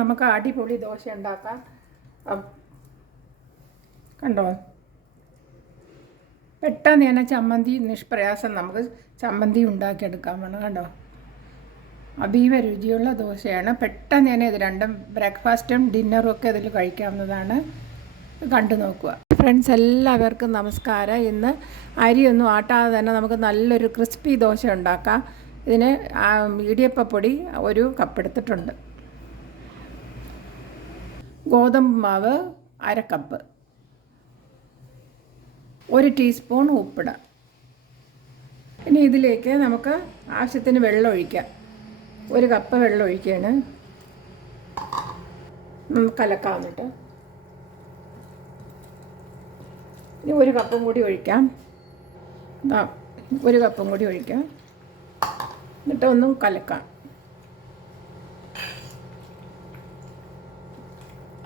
നമുക്ക് അടിപൊളി ദോശ ഉണ്ടാക്കാം. കണ്ടോ? പെട്ടെന്ന് തന്നെ ചമ്മന്തി നിഷ്പ്രയാസം നമുക്ക് ചമ്മന്തി ഉണ്ടാക്കിയെടുക്കാൻ വേണം കണ്ടോ? അതീവ രുചിയുള്ള ദോശയാണ്. പെട്ടെന്ന് തന്നെ ഇത് രണ്ടും ബ്രേക്ക്ഫാസ്റ്റും ഡിന്നറും ഒക്കെ ഇതിൽ കഴിക്കാവുന്നതാണ്. കണ്ടു നോക്കുക. ഫ്രണ്ട്സ് എല്ലാവർക്കും നമസ്കാരം. ഇന്ന് അരിയൊന്നും ആട്ടാതെ തന്നെ നമുക്ക് നല്ലൊരു ക്രിസ്പി ദോശ ഉണ്ടാക്കാം. ഇതിന് ഇടിയപ്പ ഇടിയപ്പപ്പൊടി ഒരു കപ്പ് എടുത്തിട്ടുണ്ട് ഗോതമ്പ് മാവ് അര കപ്പ്. ഒരു ടീസ്പൂൺ ഉപ്പിട. ഇനി ഇതിലേക്ക് നമുക്ക് ആവശ്യത്തിന് വെള്ളം ഒഴിക്കാം. ഒരു കപ്പ് വെള്ളം ഒഴിക്കുകയാണ് നമുക്ക് അലക്കാം എന്നിട്ട്. ഇനി ഒരു കപ്പും കൂടി ഒഴിക്കാം. ഒരു കപ്പും കൂടി ഒഴിക്കാം. എന്നിട്ട് ഒന്നും കലക്കാം.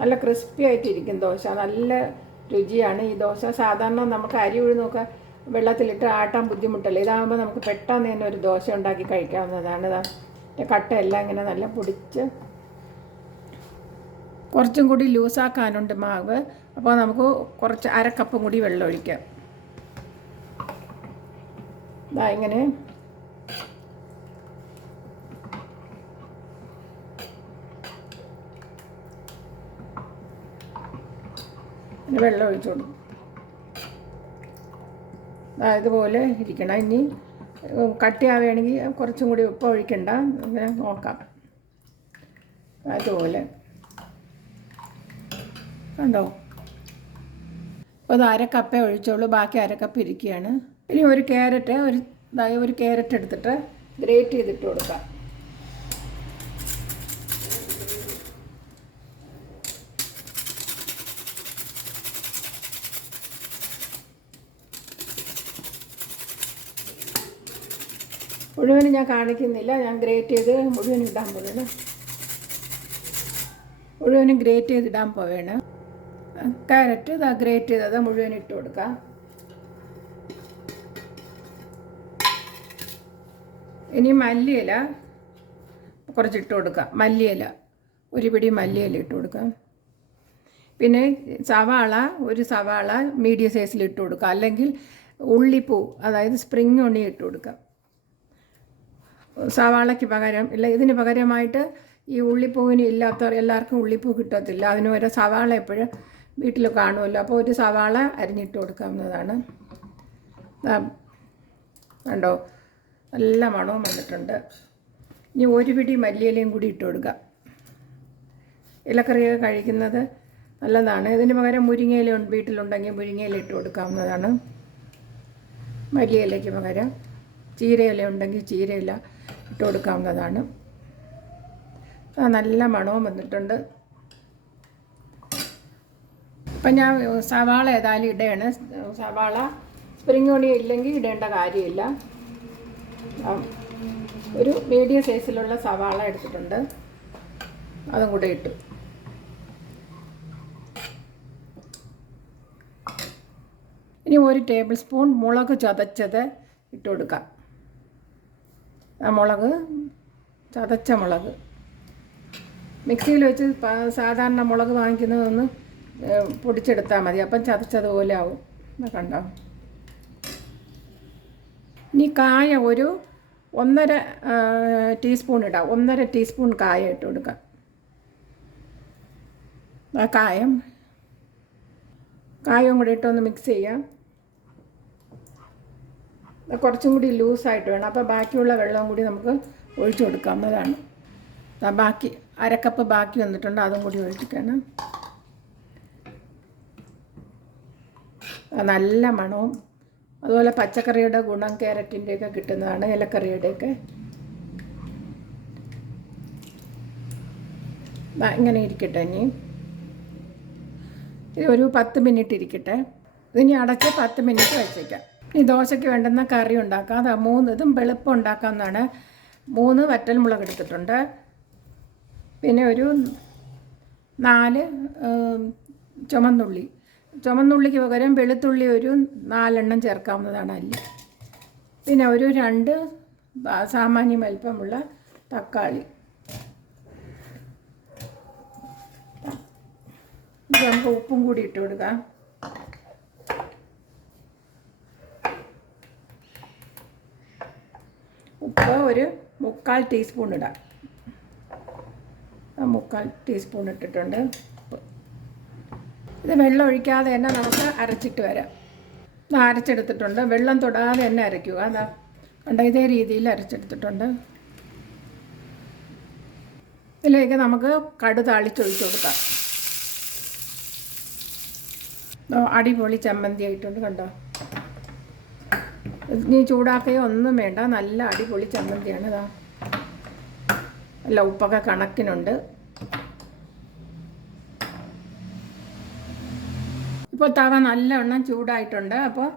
നല്ല ക്രിസ്പി ആയിട്ടിരിക്കും ദോശ. നല്ല രുചിയാണ് ഈ ദോശ. സാധാരണ നമുക്ക് അരി ഉഴുന്നൊക്കെ വെള്ളത്തിലിട്ട് ആട്ടാൻ ബുദ്ധിമുട്ടല്ലേ? ഇതാകുമ്പോൾ നമുക്ക് പെട്ടെന്ന് തന്നെ ഒരു ദോശ ഉണ്ടാക്കി കഴിക്കാവുന്നതാണ്. കട്ടയെല്ലാം ഇങ്ങനെ നല്ല പൊടിച്ച് കുറച്ചും കൂടി ലൂസാക്കാനുണ്ട് മാവ്. അപ്പോൾ നമുക്ക് കുറച്ച് അര കപ്പും കൂടി വെള്ളം ഒഴിക്കാം ഇതാ ഇങ്ങനെ ഇനി വെള്ളം ഒഴിച്ചു കൊടുക്കും. ഇതുപോലെ ഇരിക്കണം. ഇനി കട്ടിയാവുകയാണെങ്കിൽ കുറച്ചും കൂടി ഉപ്പ് ഒഴിക്കണ്ട. ഇങ്ങനെ നോക്കാം. അതുപോലെ കണ്ടോ? അപ്പോൾ അത് അരക്കപ്പേ ഒഴിച്ചോളൂ. ബാക്കി അരക്കപ്പ് ഇരിക്കുകയാണ്. ഇനി ഒരു ക്യാരറ്റ് ഒരു ഒരു ക്യാരറ്റ് എടുത്തിട്ട് ഗ്രേറ്റ് ചെയ്തിട്ട് കൊടുക്കാം. മുഴുവനും ഞാൻ കാണിക്കുന്നില്ല. ഞാൻ ഗ്രേറ്റ് ചെയ്ത് മുഴുവനും ഇടാൻ പോവുകയാണ് മുഴുവനും ഗ്രേറ്റ് ചെയ്ത് ഇടാൻ പോവുകയാണ് ക്യാരറ്റ് ഇതാ ഗ്രേറ്റ് ചെയ്ത് ചെയ്തത്. മുഴുവൻ ഇട്ട് കൊടുക്കാം. ഇനി മല്ലിയില കുറച്ച് ഇട്ട് കൊടുക്കാം. മല്ലിയില. ഒരു പിടി മല്ലിയില ഇട്ട് കൊടുക്കാം. പിന്നെ സവാള ഒരു സവാള മീഡിയം സൈസിൽ ഇട്ട് കൊടുക്കാം. അല്ലെങ്കിൽ ഉള്ളിപ്പൂ അതായത് സ്പ്രിങ് ഉണ്ണി ഇട്ട് കൊടുക്കാം. സവാളയ്ക്ക് പകരം ഇല്ല ഇതിന് പകരമായിട്ട് ഈ ഉള്ളിപ്പൂവിന് ഇല്ലാത്തവർ എല്ലാവർക്കും ഉള്ളിപ്പൂ കിട്ടത്തില്ല. അതിന് ഒരു സവാള എപ്പോഴും വീട്ടിൽ കാണുമല്ലോ. അപ്പോൾ ഒരു സവാള അരിഞ്ഞിട്ട് കൊടുക്കാവുന്നതാണ്. കണ്ടോ? നല്ല മണവും വന്നിട്ടുണ്ട്. ഇനി ഒരു പിടി മല്ലിയിലയും കൂടി ഇട്ട് കൊടുക്കുക ഇലക്കറിയൊക്കെ കഴിക്കുന്നത് നല്ലതാണ്. ഇതിന് പകരം മുരിങ്ങയില വീട്ടിലുണ്ടെങ്കിൽ മുരിങ്ങയില ഇട്ട് കൊടുക്കാവുന്നതാണ്. മല്ലിയിലയ്ക്ക് പകരം ചീരയില ഉണ്ടെങ്കിൽ ചീരയില ഇട്ട് കൊടുക്കാവുന്നതാണ് നല്ല മണവും വന്നിട്ടുണ്ട്. ഇപ്പം ഞാൻ സവാള ഏതായാലും ഇടയാണ്. സവാള സ്പ്രിങ് ഓണി ഇല്ലെങ്കിൽ ഇടേണ്ട കാര്യമില്ല. ഒരു മീഡിയം സൈസിലുള്ള സവാള എടുത്തിട്ടുണ്ട്. അതും കൂടെ ഇട്ടു. ഇനി ഒരു ടേബിൾ സ്പൂൺ മുളക് ചതച്ചത് ഇട്ട് കൊടുക്കാം മുളക് ചതച്ച മുളക്. മിക്സിയിൽ വെച്ച് സാധാരണ മുളക് വാങ്ങിക്കുന്നതൊന്ന് പൊടിച്ചെടുത്താൽ മതി. അപ്പം ചതച്ചതുപോലെ ആവും. കണ്ടോ? ഇനി കായ ഒരു ഒന്നര ടീസ്പൂൺ ഇടാം. ഒന്നര ടീസ്പൂൺ കായ ഇട്ട് കൊടുക്കാം. കായം. കായവും കൂടി ഇട്ടൊന്ന് മിക്സ് ചെയ്യാം. കുറച്ചും കൂടി ലൂസായിട്ട് വേണം. അപ്പോൾ ബാക്കിയുള്ള വെള്ളവും കൂടി നമുക്ക് ഒഴിച്ചു കൊടുക്കാവുന്നതാണ് ബാക്കി അരക്കപ്പ് ബാക്കി വന്നിട്ടുണ്ട് അതും കൂടി ഒഴിച്ചിട്ടാണ്. നല്ല മണവും അതുപോലെ പച്ചക്കറിയുടെ ഗുണം ക്യാരറ്റിന്റെയൊക്കെ കിട്ടുന്നതാണ് ഇലക്കറിയുടെയൊക്കെ ഇങ്ങനെ ഇരിക്കട്ടെ ഇനി. ഇത് ഒരു പത്ത് മിനിറ്റ് ഇരിക്കട്ടെ. ഇതിനി അടച്ച് പത്ത് മിനിറ്റ് വെച്ചേക്കാം. ഈ ദോശയ്ക്ക് വേണ്ടുന്ന കറി ഉണ്ടാക്കാം. അതാ മൂന്ന് ഇതും വെളുപ്പം ഉണ്ടാക്കാമെന്നാണ്. മൂന്ന് വറ്റൽമുളക് എടുത്തിട്ടുണ്ട്. പിന്നെ ഒരു നാല് ചുമന്നുള്ളി. ചുമന്നുള്ളിക്ക് പകരം വെളുത്തുള്ളി ഒരു നാലെണ്ണം ചേർക്കാവുന്നതാണ് അല്ലി പിന്നെ ഒരു രണ്ട് സാമാന്യം വലിപ്പമുള്ള തക്കാളി. നമുക്ക് ഉപ്പും കൂടി ഇട്ട് കൊടുക്കാം ഉപ്പ് ഒരു മുക്കാൽ ടീസ്പൂൺ ഇടാം. മുക്കാൽ ടീസ്പൂൺ ഇട്ടിട്ടുണ്ട്. ഇത് വെള്ളം ഒഴിക്കാതെ തന്നെ നമുക്ക് അരച്ചിട്ട് വരാം. ഇത് അരച്ചെടുത്തിട്ടുണ്ട്. വെള്ളം തൊടാതെ തന്നെ അരയ്ക്കുക. അതാ കണ്ട ഇതേ രീതിയിൽ അരച്ചെടുത്തിട്ടുണ്ട്. ഇതിലേക്ക് നമുക്ക് കടു താളിച്ചൊഴിച്ച് കൊടുക്കാം. അടിപൊളി ചമ്മന്തി ആയിട്ടുണ്ട് കണ്ടോ? ഇനി ചൂടാക്കുകയോ ഒന്നും വേണ്ട. നല്ല അടിപൊളി ചമ്മന്തിയാണ് ഇതാ. അല്ല ഉപ്പൊക്കെ കണക്കിനുണ്ട്. ഇപ്പോൾ തവ നല്ലവണ്ണം ചൂടായിട്ടുണ്ട്. അപ്പോൾ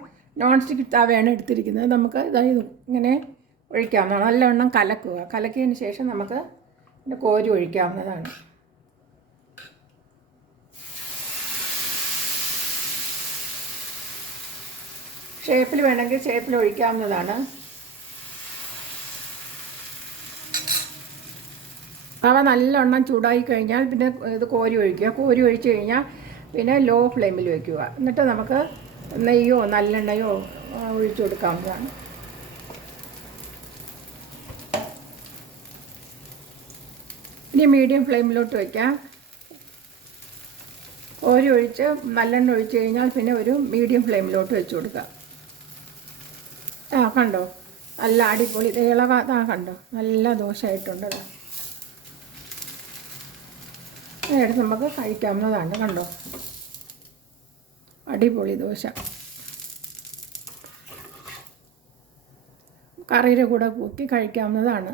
നോൺ സ്റ്റിക്ക് തവയാണ് എടുത്തിരിക്കുന്നത്. നമുക്ക് ഇതായത് ഇങ്ങനെ ഒഴിക്കാവുന്നതാണ്. നല്ലവണ്ണം കലക്കുക. കലക്കിയതിന് ശേഷം നമുക്ക് കോരി ഒഴിക്കാവുന്നതാണ്. ഷേപ്പിൽ വേണമെങ്കിൽ ഷേപ്പിൽ ഒഴിക്കാവുന്നതാണ്. അവ നല്ലവണ്ണം ചൂടായി കഴിഞ്ഞാൽ പിന്നെ ഇത് കോരി ഒഴിക്കുക. കോരി ഒഴിച്ച് കഴിഞ്ഞാൽ പിന്നെ ലോ ഫ്ലെയിമിൽ വയ്ക്കുക എന്നിട്ട് നമുക്ക് നെയ്യോ നല്ലെണ്ണയോ ഒഴിച്ചു കൊടുക്കാവുന്നതാണ്. ഇനി മീഡിയം ഫ്ലെയിമിലോട്ട് വയ്ക്കാം കോരി ഒഴിച്ച് നല്ലെണ്ണ ഒഴിച്ച് കഴിഞ്ഞാൽ പിന്നെ ഒരു മീഡിയം ഫ്ലെയിമിലോട്ട് വെച്ച് കൊടുക്കാം. കണ്ടോ? നല്ല അടിപൊളി ഇളവ ആ കണ്ടോ? നല്ല ദോശയായിട്ടുണ്ട്. എടുത്ത് നമുക്ക് കഴിക്കാവുന്നതാണ് കണ്ടോ? അടിപൊളി ദോശ. കറിയുടെ കൂടെ കൂക്കി കഴിക്കാവുന്നതാണ്.